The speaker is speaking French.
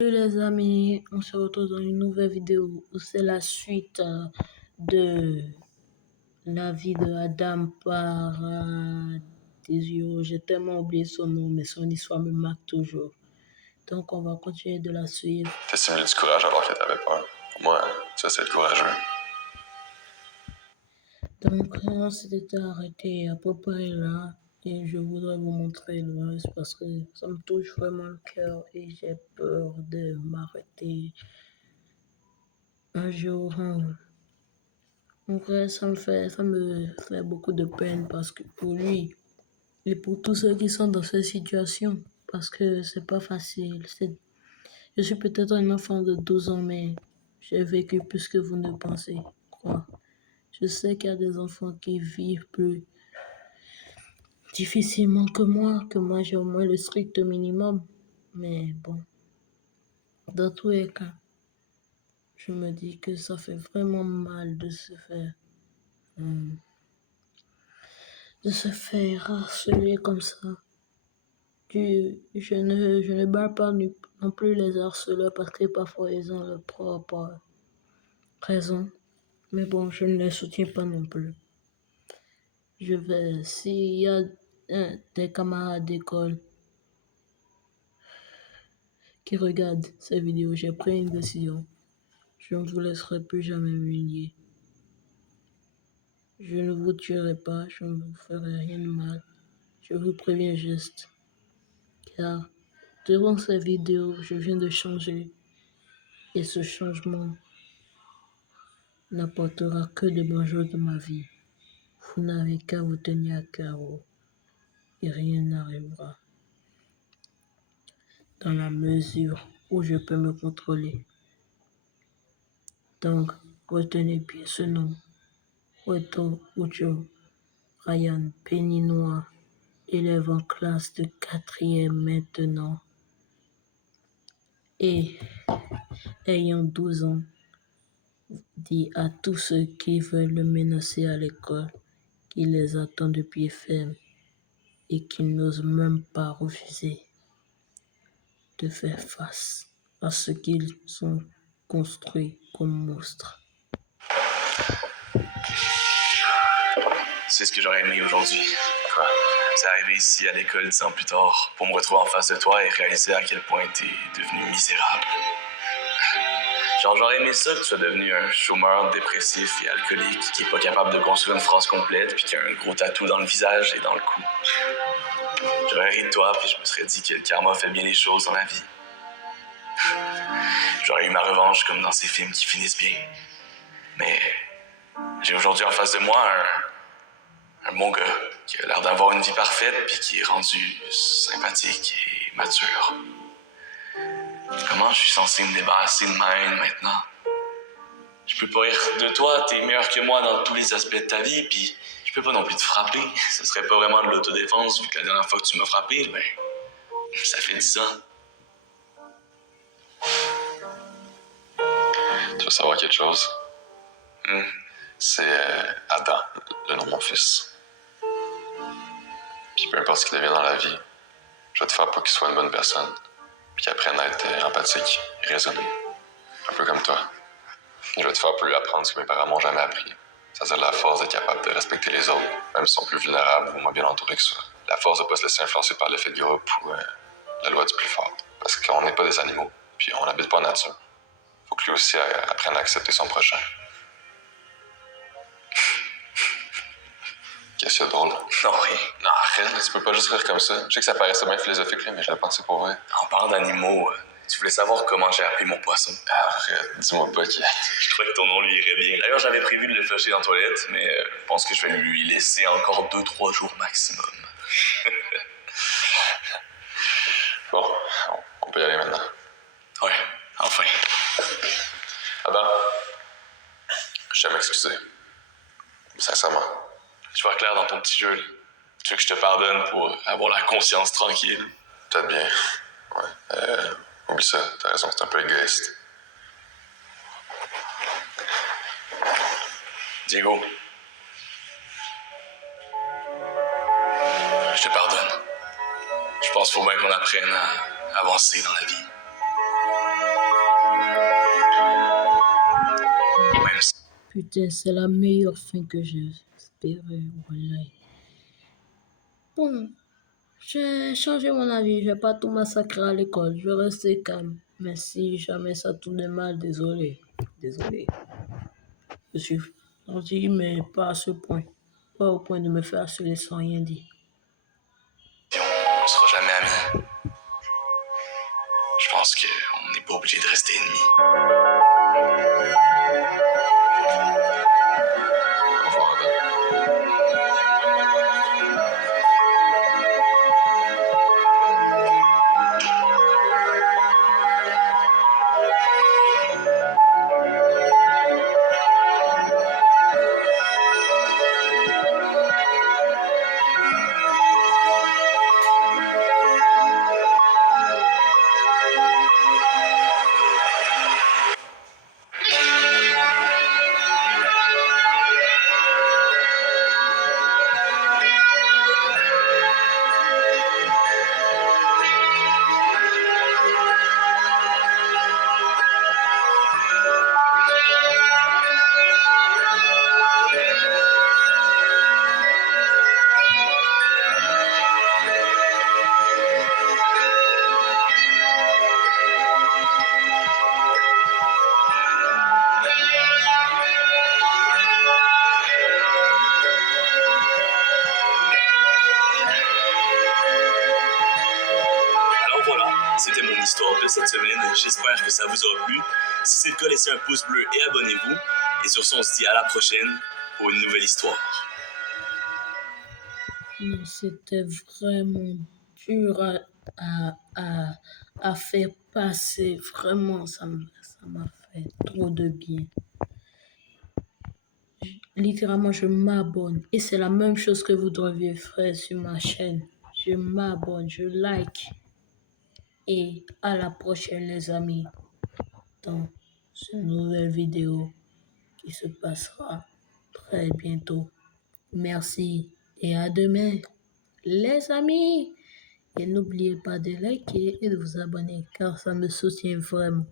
Salut les amis, on se retrouve dans une nouvelle vidéo où c'est la suite de la vie de Adam Paradisio. J'ai tellement oublié son nom, mais son histoire me marque toujours. Donc on va continuer de la suivre. T'as simulé du courage alors que t'avais peur. Pour moi, ça c'est être courageux. Donc on s'était arrêté à peu près là et je voudrais vous montrer le reste parce que ça me touche vraiment le cœur et j'ai peur de m'arrêter un jour. En vrai, ça me fait beaucoup de peine parce que pour lui et pour tous ceux qui sont dans cette situation, parce que c'est pas facile. Je suis peut-être un enfant de 12 ans, mais j'ai vécu plus que vous ne pensez. Quoi. Je sais qu'il y a des enfants qui vivent plus difficilement que moi j'ai au moins le strict minimum. Mais bon, dans tous les cas, je me dis que ça fait vraiment mal de se faire harceler comme ça. Je ne bats pas non plus les harceleurs parce que parfois ils ont leur propre raison. Mais bon, je ne les soutiens pas non plus. S'il y a des camarades d'école qui regardent ces vidéos, j'ai pris une décision. Je ne vous laisserai plus jamais humilier. Je ne vous tuerai pas, je ne vous ferai rien de mal. Je vous préviens juste. Car devant ces vidéos, je viens de changer. Et ce changement n'apportera que de bonnes choses dans ma vie. Vous n'avez qu'à vous tenir à carreau et rien n'arrivera. Dans la mesure où je peux me contrôler. Donc, retenez bien ce nom. Reto Ujo Ryan Péninois, élève en classe de 4e maintenant. Et ayant 12 ans, dit à tous ceux qui veulent le menacer à l'école qu'il les attend de pied ferme et qu'ils n'osent même pas refuser de faire face à ce qu'ils ont construit comme monstres. C'est ce que j'aurais aimé aujourd'hui. Quoi? C'est arrivé ici à l'école 10 ans plus tard pour me retrouver en face de toi et réaliser à quel point t'es devenu misérable. Genre, j'aurais aimé ça que tu sois devenu un chômeur dépressif et alcoolique qui est pas capable de construire une phrase complète puis qui a un gros tatou dans le visage et dans le cou. J'aurais ri de toi puis je me serais dit que le karma fait bien les choses dans la vie. J'aurais eu ma revanche comme dans ces films qui finissent bien. Mais j'ai aujourd'hui en face de moi un bon gars qui a l'air d'avoir une vie parfaite puis qui est rendu sympathique et mature. Comment je suis censé me débarrasser de ma haine maintenant? Je peux pas rire de toi, t'es meilleur que moi dans tous les aspects de ta vie, puis je peux pas non plus te frapper. Ce serait pas vraiment de l'autodéfense vu que la dernière fois que tu m'as frappé, ben, ça fait 10 ans. Tu veux savoir quelque chose? C'est Adam, le nom de mon fils. Puis peu importe ce qu'il devient dans la vie, je vais te faire pour qu'il soit une bonne personne, puis qu'il apprenne à être empathique et raisonné. Un peu comme toi. Je vais te faire pour lui apprendre ce que mes parents m'ont jamais appris. C'est-à-dire la force d'être capable de respecter les autres, même s'ils sont plus vulnérables ou moins bien entourés que soi. La force de ne pas se laisser influencer par l'effet de groupe ou la loi du plus fort. Parce qu'on n'est pas des animaux, puis on n'habite pas en nature. Faut que lui aussi apprenne à accepter son prochain. Qu'est-ce qu'il y a de drôle? Non, rien. Non, arrête, tu peux pas juste rire comme ça. Je sais que ça paraissait bien philosophique, là, mais je l'ai pensé pour vrai. En parlant d'animaux, tu voulais savoir comment j'ai appelé mon poisson. Arrête, dis-moi pas qui. Je trouvais que ton nom lui irait bien. D'ailleurs, j'avais prévu de le flusher dans la toilette, mais je pense que je vais lui laisser encore 2-3 jours maximum. Bon, on peut y aller maintenant. Ouais, enfin. Adam, je tiens à m'excuser. Sincèrement. Tu vois clair dans ton petit jeu, là. Tu veux que je te pardonne pour avoir la conscience tranquille? Peut-être bien. Ouais. Oublie ça, t'as raison, c'est un peu égoïste. Diego. Je te pardonne. Je pense qu'il faut bien qu'on apprenne à avancer dans la vie. Putain, c'est la meilleure fin que j'ai espérée. Voilà. Bon, j'ai changé mon avis. Je vais pas tout massacrer à l'école. Je vais rester calme. Mais si jamais ça tourne mal, désolé. Désolé. Je suis gentil, mais pas à ce point. Pas au point de me faire harceler sans rien dire. On sera jamais amis. Je pense qu'on n'est pas obligé de rester ennemis. Au revoir, Adam. Alors voilà, c'était mon histoire de cette semaine. J'espère que ça vous aura plu. Si c'est le cas, laissez un pouce bleu et abonnez-vous. Et sur ce, on se dit à la prochaine pour une nouvelle histoire. Mais c'était vraiment dur à faire passer. Vraiment, ça m'a fait trop de bien. Littéralement, je m'abonne. Et c'est la même chose que vous devriez faire sur ma chaîne. Je m'abonne, je like. Et à la prochaine, les amis, dans une nouvelle vidéo qui se passera très bientôt. Merci et à demain, les amis. Et n'oubliez pas de liker et de vous abonner car ça me soutient vraiment.